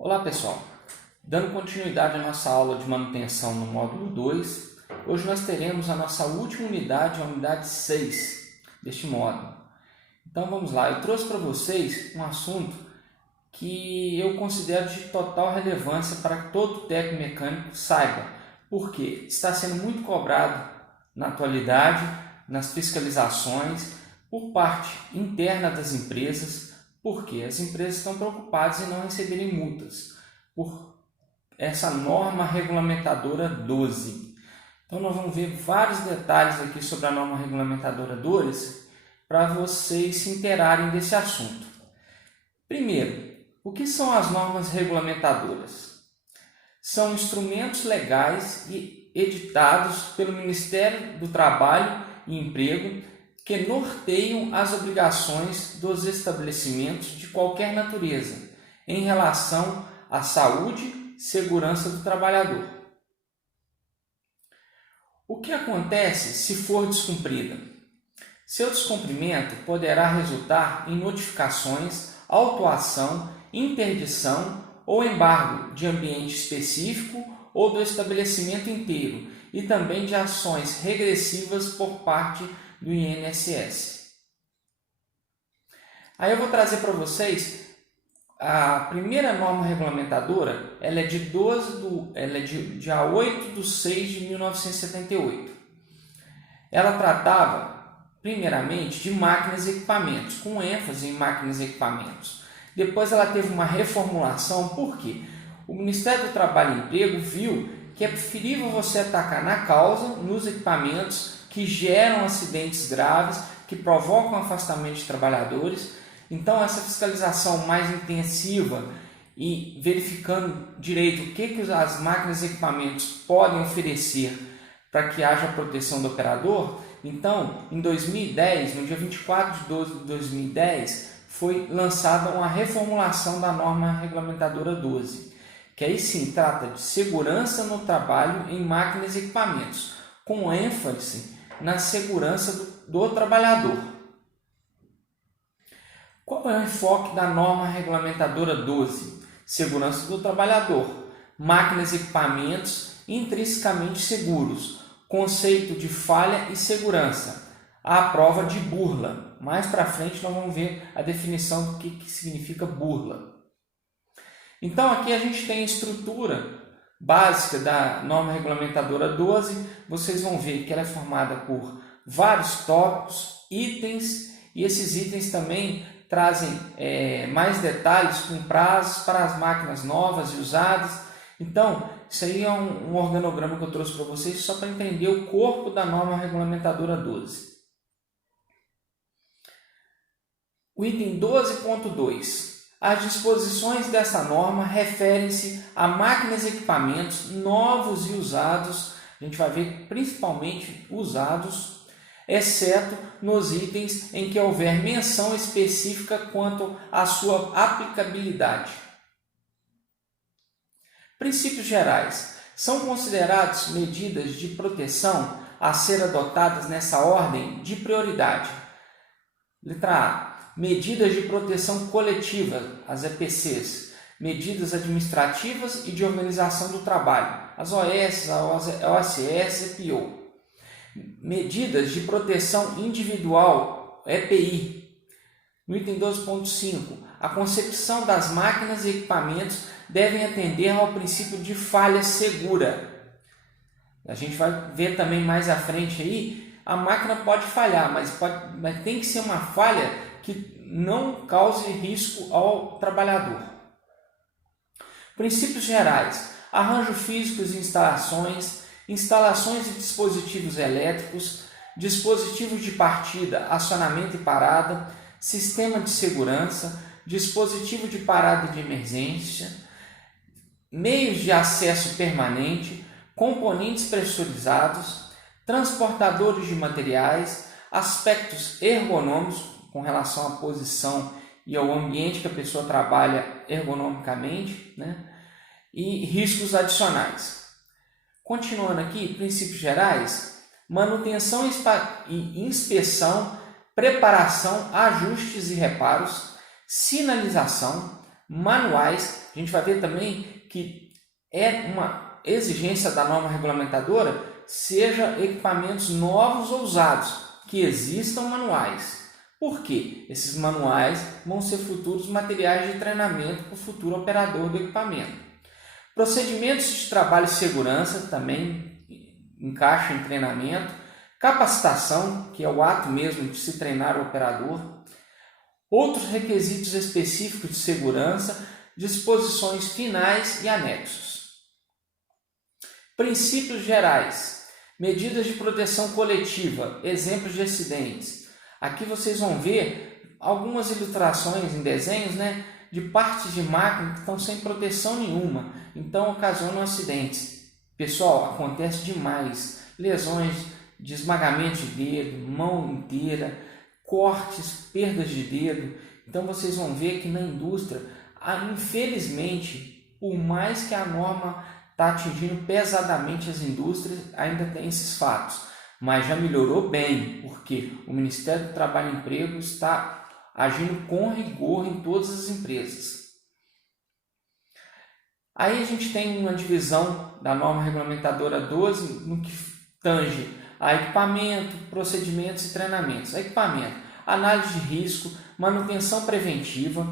Olá pessoal, dando continuidade à nossa aula de manutenção no módulo 2, hoje nós teremos a nossa última unidade, a unidade 6 deste módulo. Então vamos lá, eu trouxe para vocês um assunto que eu considero de total relevância para que todo técnico mecânico saiba, porque está sendo muito cobrado na atualidade, nas fiscalizações, por parte interna das empresas, porque as empresas estão preocupadas em não receberem multas por essa norma regulamentadora 12. Então nós vamos ver vários detalhes aqui sobre a norma regulamentadora 12 para vocês se inteirarem desse assunto. Primeiro, o que são as normas regulamentadoras? São instrumentos legais e editados pelo Ministério do Trabalho e Emprego que norteiam as obrigações dos estabelecimentos de qualquer natureza em relação à saúde e segurança do trabalhador. O que acontece se for descumprida? Seu descumprimento poderá resultar em notificações, autuação, interdição ou embargo de ambiente específico ou do estabelecimento inteiro e também de ações regressivas por parte do INSS. Aí eu vou trazer para vocês a primeira norma regulamentadora, ela é de dia 8 de 6 de 1978. Ela tratava primeiramente de máquinas e equipamentos, com ênfase em máquinas e equipamentos. Depois ela teve uma reformulação, porque o Ministério do Trabalho e Emprego viu que é preferível você atacar na causa, nos equipamentos que geram acidentes graves, que provocam afastamento de trabalhadores. Então essa fiscalização mais intensiva e verificando direito o que as máquinas e equipamentos podem oferecer para que haja proteção do operador. Então, em 2010, no dia 24 de 12 de 2010, foi lançada uma reformulação da norma regulamentadora 12, que aí sim trata de segurança no trabalho em máquinas e equipamentos, com ênfase na segurança do trabalhador. Qual é o enfoque da norma regulamentadora 12? Segurança do trabalhador, máquinas e equipamentos intrinsecamente seguros, conceito de falha e segurança, à prova de burla. Mais para frente nós vamos ver a definição do que significa burla. Então aqui a gente tem a estrutura básica da norma regulamentadora 12, vocês vão ver que ela é formada por vários tópicos, itens, e esses itens também trazem mais detalhes com prazos para as máquinas novas e usadas. Então, isso aí é um organograma que eu trouxe para vocês só para entender o corpo da norma regulamentadora 12. O item 12.2. As disposições dessa norma referem-se a máquinas e equipamentos novos e usados, a gente vai ver principalmente usados, exceto nos itens em que houver menção específica quanto à sua aplicabilidade. Princípios gerais. São considerados medidas de proteção a ser adotadas nessa ordem de prioridade. Letra A. Medidas de proteção coletiva, as EPCs, medidas administrativas e de organização do trabalho, as OS, a OSS e EPO. Medidas de proteção individual, EPI. No item 12.5, a concepção das máquinas e equipamentos devem atender ao princípio de falha segura. A gente vai ver também mais à frente aí, a máquina pode falhar, mas tem que ser uma falha que não cause risco ao trabalhador. Princípios gerais: arranjo físico de instalações, instalações de dispositivos elétricos, dispositivos de partida, acionamento e parada, sistema de segurança, dispositivo de parada de emergência, meios de acesso permanente, componentes pressurizados, transportadores de materiais, aspectos ergonômicos, com relação à posição e ao ambiente que a pessoa trabalha ergonomicamente, e riscos adicionais. Continuando aqui, princípios gerais: manutenção e inspeção, preparação, ajustes e reparos, sinalização, manuais. A gente vai ver também que é uma exigência da norma regulamentadora, seja equipamentos novos ou usados, que existam manuais. Por quê? Esses manuais vão ser futuros materiais de treinamento para o futuro operador do equipamento. Procedimentos de trabalho e segurança também encaixa em treinamento. Capacitação, que é o ato mesmo de se treinar o operador. Outros requisitos específicos de segurança, disposições finais e anexos. Princípios gerais. Medidas de proteção coletiva, exemplos de acidentes. Aqui vocês vão ver algumas ilustrações em desenhos, de partes de máquina que estão sem proteção nenhuma, então ocasionam acidentes. Pessoal, acontece demais. Lesões de esmagamento de dedo, mão inteira, cortes, perdas de dedo. Então vocês vão ver que na indústria, infelizmente, por mais que a norma está atingindo pesadamente as indústrias, ainda tem esses fatos. Mas já melhorou bem, porque o Ministério do Trabalho e Emprego está agindo com rigor em todas as empresas. Aí a gente tem uma divisão da norma regulamentadora 12 no que tange a equipamento, procedimentos e treinamentos. Equipamento, análise de risco, manutenção preventiva,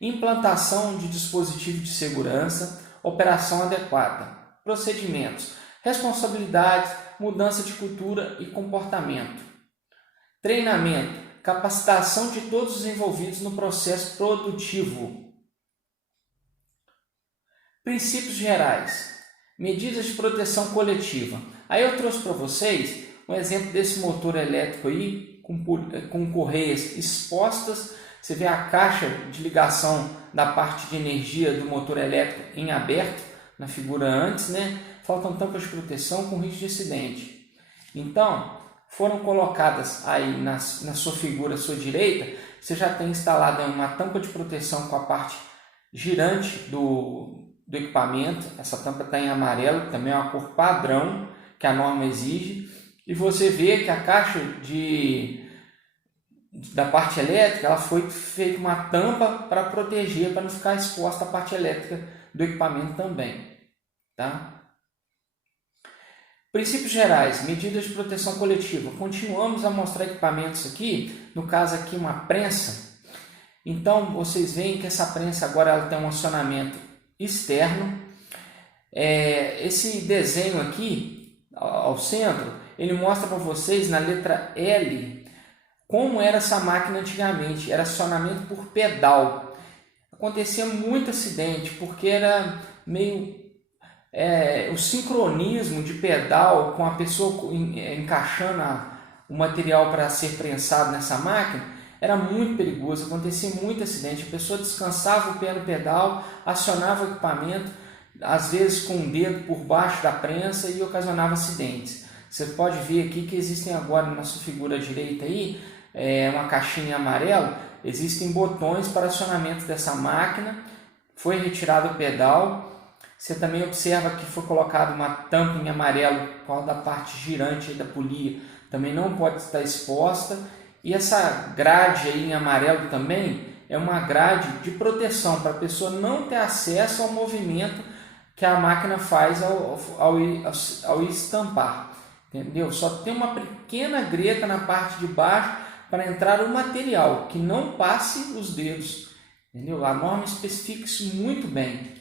implantação de dispositivo de segurança, operação adequada. Procedimentos, responsabilidades, mudança de cultura e comportamento. Treinamento, capacitação de todos os envolvidos no processo produtivo. Princípios gerais, medidas de proteção coletiva. Aí eu trouxe para vocês um exemplo desse motor elétrico aí, com correias expostas. Você vê a caixa de ligação da parte de energia do motor elétrico em aberto, na figura antes, Faltam tampas de proteção com risco de acidente. Então, foram colocadas aí na sua figura à sua direita, você já tem instalada uma tampa de proteção com a parte girante do equipamento. Essa tampa está em amarelo, também é uma cor padrão que a norma exige. E você vê que a caixa da parte elétrica, ela foi feita uma tampa para proteger, para não ficar exposta a parte elétrica do equipamento também. Tá? Princípios gerais, medidas de proteção coletiva. Continuamos a mostrar equipamentos aqui, no caso aqui uma prensa. Então vocês veem que essa prensa agora ela tem um acionamento externo. Esse desenho aqui ao centro, ele mostra para vocês na letra L como era essa máquina antigamente. Era acionamento por pedal. Acontecia muito acidente porque era meio o sincronismo de pedal com a pessoa encaixando o material para ser prensado nessa máquina era muito perigoso, acontecia muito acidente. A pessoa descansava o pé no pedal, acionava o equipamento, às vezes com o dedo por baixo da prensa, e ocasionava acidentes. Você pode ver aqui que existem agora na sua figura direita aí, uma caixinha amarela, existem botões para acionamento dessa máquina. Foi retirado o pedal. Você também observa que foi colocada uma tampa em amarelo, qual da parte girante da polia também não pode estar exposta. E essa grade aí em amarelo também é uma grade de proteção para a pessoa não ter acesso ao movimento que a máquina faz ao estampar. Entendeu? Só tem uma pequena greta na parte de baixo para entrar o material, que não passe os dedos. Entendeu? A norma especifica isso muito bem.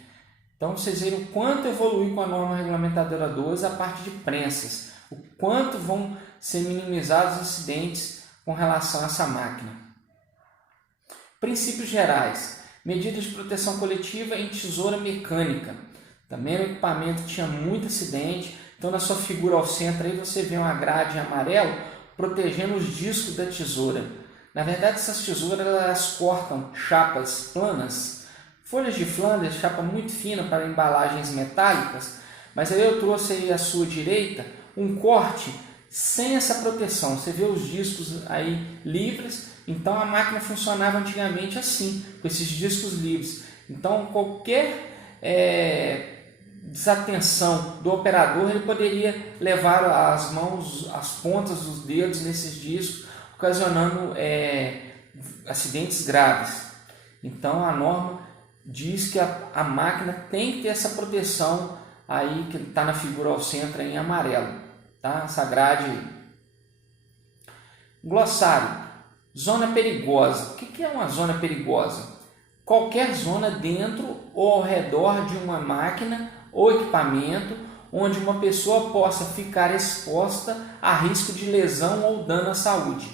Então, vocês viram o quanto evoluiu com a norma regulamentadora 12 a parte de prensas, o quanto vão ser minimizados os acidentes com relação a essa máquina. Princípios gerais, medidas de proteção coletiva em tesoura mecânica. Também o equipamento tinha muito acidente, então na sua figura ao centro aí você vê uma grade em amarelo protegendo os discos da tesoura. Na verdade, essas tesouras elas cortam chapas planas, folhas de Flanders, chapa muito fina para embalagens metálicas, mas aí eu trouxe aí à sua direita um corte sem essa proteção. Você vê os discos aí livres, então a máquina funcionava antigamente assim, com esses discos livres. Então qualquer desatenção do operador, ele poderia levar as mãos, as pontas dos dedos nesses discos, ocasionando acidentes graves. Então a norma diz que a máquina tem que ter essa proteção aí que está na figura ao centro em amarelo, tá? Essa grade. Glossário. Zona perigosa. O que é uma zona perigosa? Qualquer zona dentro ou ao redor de uma máquina ou equipamento onde uma pessoa possa ficar exposta a risco de lesão ou dano à saúde.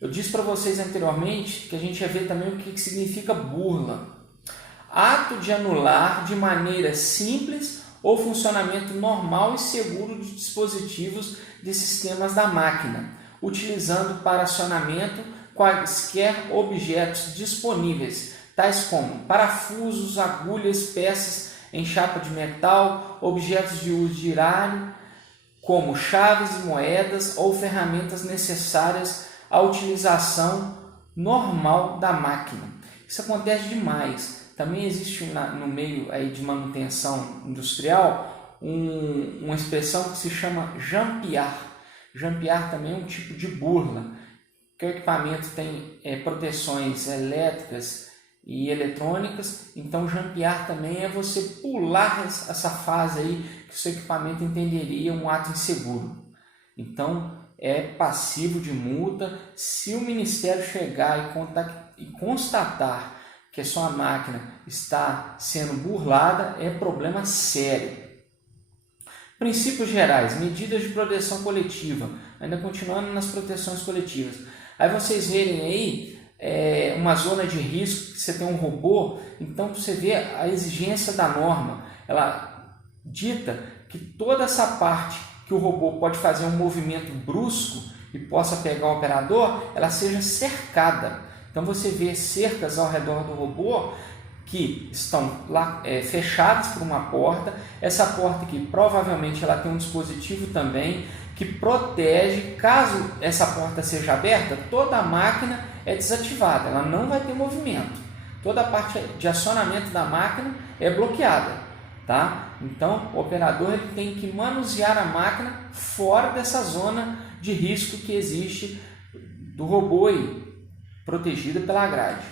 Eu disse para vocês anteriormente que a gente ia ver também o que significa burla. Ato de anular de maneira simples ou funcionamento normal e seguro de dispositivos de sistemas da máquina, utilizando para acionamento quaisquer objetos disponíveis, tais como parafusos, agulhas, peças em chapa de metal, objetos de uso diário, como chaves e moedas ou ferramentas necessárias à utilização normal da máquina. Isso acontece demais. Também existe no meio aí de manutenção industrial uma expressão que se chama jampear. Jampear também é um tipo de burla, que o equipamento tem proteções elétricas e eletrônicas, então jampear também é você pular essa fase aí que o seu equipamento entenderia um ato inseguro. Então é passivo de multa. Se o Ministério chegar e constatar que a sua máquina está sendo burlada, é problema sério. Princípios gerais, medidas de proteção coletiva, ainda continuando nas proteções coletivas. Aí vocês verem aí uma zona de risco, que você tem um robô, então você vê a exigência da norma, ela dita que toda essa parte que o robô pode fazer um movimento brusco e possa pegar o operador, ela seja cercada. Então você vê cercas ao redor do robô que estão lá fechadas por uma porta. Essa porta aqui provavelmente ela tem um dispositivo também que protege. Caso essa porta seja aberta, toda a máquina é desativada, ela não vai ter movimento. Toda a parte de acionamento da máquina é bloqueada, tá? Então o operador ele tem que manusear a máquina fora dessa zona de risco que existe do robô aí, protegida pela grade.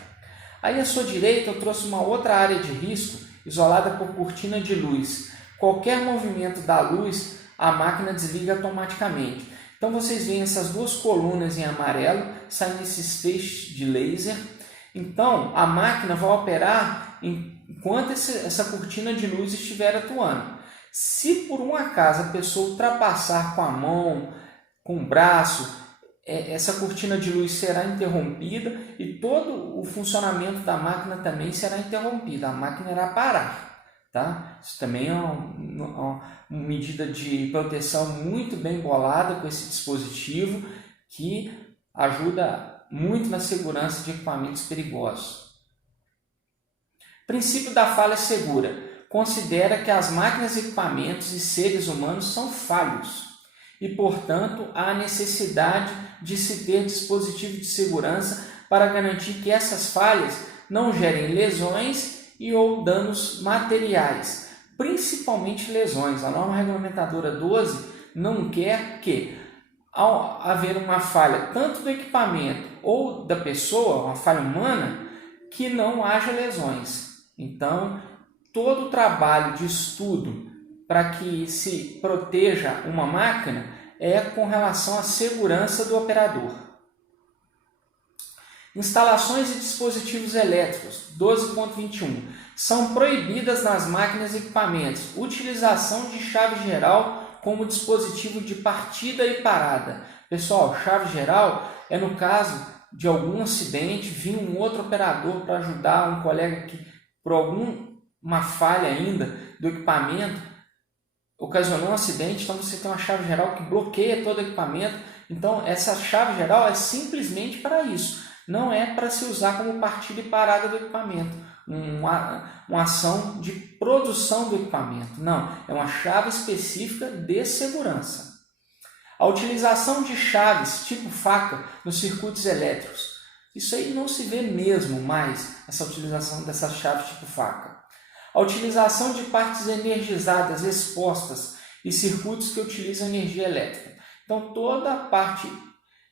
Aí à sua direita eu trouxe uma outra área de risco isolada por cortina de luz. Qualquer movimento da luz, a máquina desliga automaticamente. Então vocês veem essas duas colunas em amarelo, saindo esses feixes de laser. Então a máquina vai operar enquanto essa cortina de luz estiver atuando. Se por um acaso a pessoa ultrapassar com a mão, com o braço, essa cortina de luz será interrompida e todo o funcionamento da máquina também será interrompido. A máquina irá parar, tá? Isso também é uma medida de proteção muito bem bolada com esse dispositivo que ajuda muito na segurança de equipamentos perigosos. Princípio da falha segura. Considera que as máquinas, equipamentos e seres humanos são falhos e, portanto, há necessidade de se ter dispositivo de segurança para garantir que essas falhas não gerem lesões e ou danos materiais, principalmente lesões. A norma regulamentadora 12 não quer que, ao haver uma falha tanto do equipamento ou da pessoa, uma falha humana, que não haja lesões. Então, todo o trabalho de estudo para que se proteja uma máquina é com relação à segurança do operador. Instalações e dispositivos elétricos, 12.21. São proibidas nas máquinas e equipamentos utilização de chave geral como dispositivo de partida e parada. Pessoal, chave geral é no caso de algum acidente, vir um outro operador para ajudar um colega que, por alguma falha ainda do equipamento, ocasionou um acidente, então você tem uma chave geral que bloqueia todo o equipamento. Então essa chave geral é simplesmente para isso, não é para se usar como partida e parada do equipamento, uma ação de produção do equipamento, não, é uma chave específica de segurança. A utilização de chaves tipo faca nos circuitos elétricos, isso aí não se vê mesmo mais, essa utilização dessas chaves tipo faca. A utilização de partes energizadas expostas e circuitos que utilizam energia elétrica. Então, toda a parte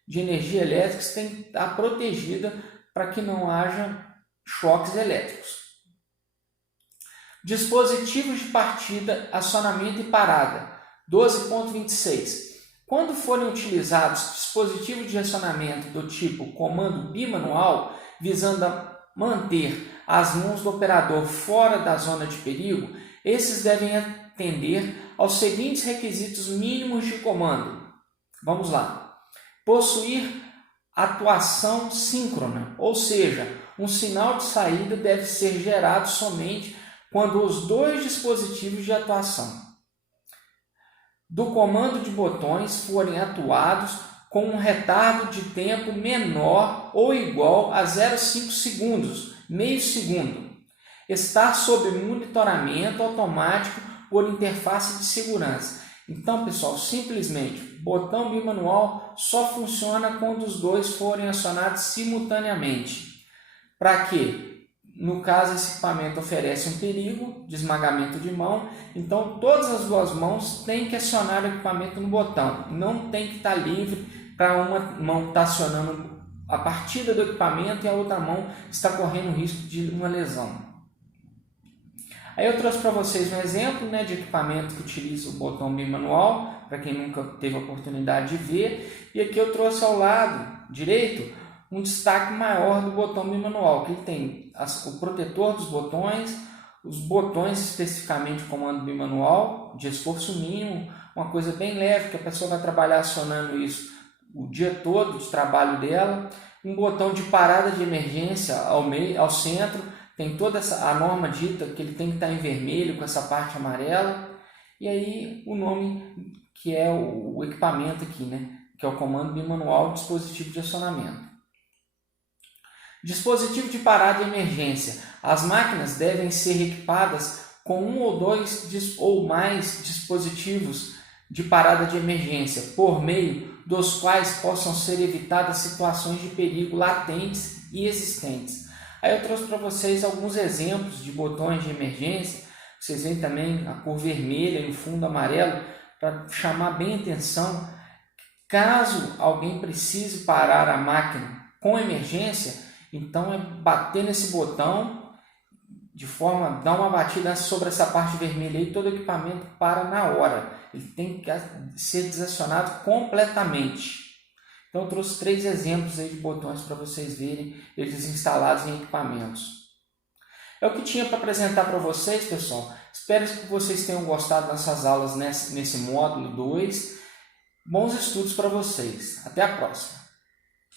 de energia elétrica tem que estar protegida para que não haja choques elétricos. Dispositivos de partida, acionamento e parada, 12.26. Quando forem utilizados dispositivos de acionamento do tipo comando bimanual, visando manter as mãos do operador fora da zona de perigo, esses devem atender aos seguintes requisitos mínimos de comando. Vamos lá. Possuir atuação síncrona, ou seja, um sinal de saída deve ser gerado somente quando os dois dispositivos de atuação do comando de botões forem atuados com um retardo de tempo menor ou igual a 0,5 segundos, meio segundo. Estar sob monitoramento automático por interface de segurança. Então, pessoal, simplesmente, botão bimanual só funciona quando os dois forem acionados simultaneamente. Para quê? No caso, esse equipamento oferece um perigo de esmagamento de mão, então todas as duas mãos têm que acionar o equipamento no botão. Não tem que estar livre para uma mão estar acionando a partida do equipamento e a outra mão está correndo o risco de uma lesão. Aí eu trouxe para vocês um exemplo, de equipamento que utiliza o botão bimanual, para quem nunca teve a oportunidade de ver. E aqui eu trouxe ao lado direito um destaque maior do botão bimanual, que ele tem o protetor dos botões, os botões especificamente comando bimanual, de esforço mínimo, uma coisa bem leve, que a pessoa vai trabalhar acionando isso o dia todo de trabalho dela, um botão de parada de emergência ao centro, tem toda a norma dita que ele tem que estar em vermelho com essa parte amarela, e aí o nome que é o equipamento aqui, que é o comando bimanual dispositivo de acionamento. Dispositivo de parada de emergência. As máquinas devem ser equipadas com um ou dois ou mais dispositivos de parada de emergência, por meio dos quais possam ser evitadas situações de perigo latentes e existentes. Aí eu trouxe para vocês alguns exemplos de botões de emergência. Vocês veem também a cor vermelha e o fundo amarelo para chamar bem a atenção. Caso alguém precise parar a máquina com emergência, então é bater nesse botão de forma, dar uma batida sobre essa parte vermelha e todo o equipamento para na hora. Ele tem que ser desacionado completamente. Então eu trouxe 3 exemplos aí de botões para vocês verem eles instalados em equipamentos. É o que tinha para apresentar para vocês, pessoal. Espero que vocês tenham gostado dessas aulas nesse módulo 2. Bons estudos para vocês. Até a próxima.